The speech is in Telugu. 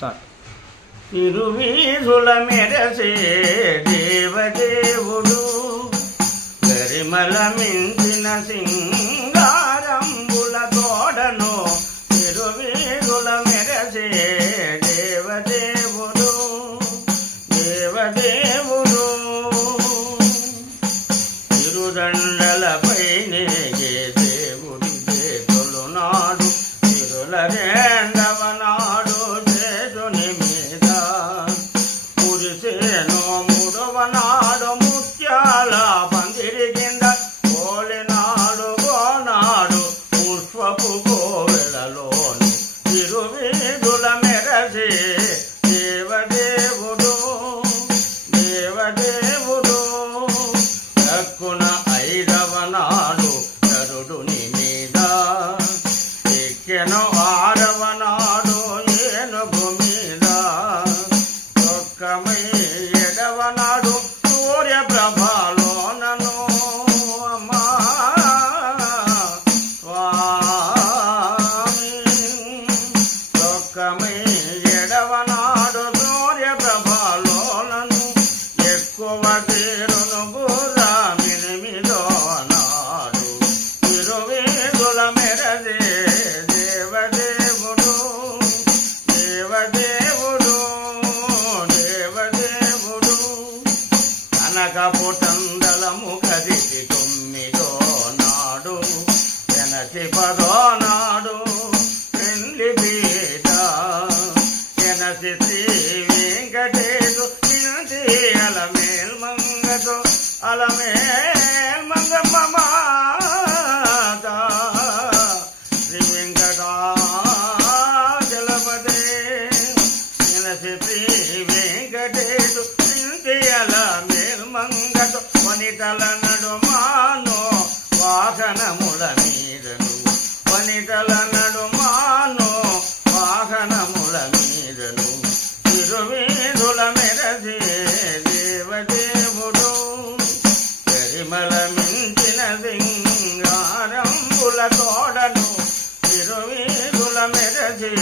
స్టార్ట్. తిరువీధుల మెరసే దేవదేవుడు గరిమల మించిన సింగారంబుల తోడను తిరువీధుల మెరసే దేవదేవుడు దేవదేవుడు తిరుదండలపై నేగే దేవుడి తొలునాడు తిరుల రెండవనాడు చేతుని మీద కురిసేను మూడవనాడు ముత్యాల పందిరి కింద కోలినాడు గోనాడు పుష్పపు కోవెలలోను తిరువీధుల మెరసే దేవదేవుడు దేవదేవుడు దక్కున ఐదవనాడు గరుడుని మీద ఎక్కెను ఆరవనాడు ఏనుగు మీద చొక్కమై ఎడవనాడు సూర్యప్రభలోనను అమ్మా స్వామి చొక్కమై ఎడవనాడు సూర్యప్రభలోనను ఎక్కువ తీరును గుర్రమినిమిదో నాడు తిరువీధుల మెరసే దేవదేవుడు దేవదేవుడు దేవదేవుడు కనకపుటందలము కదిసి తొమ్మిదో నాడు ఎనసి పదో నాడు పెండ్లి పీట ఎనసి శ్రీ వెంకటేశు వినతి అలమేల్మంగతో అలమేల్మంగమ్మ మాత శ్రీ వెంకటాచలపదే ఎనసి శ్రీ వెంకటేశు వినతి అలమేల్మంగతో వనితల నడుమాను వాహనముల మీదను వనితల నడుమాను వాహనముల మీదను తిరువీధుల మెరసే దేవదేవుడు గరిమల మించిన సింగారంబుల తోడను తిరువీధుల మెరసే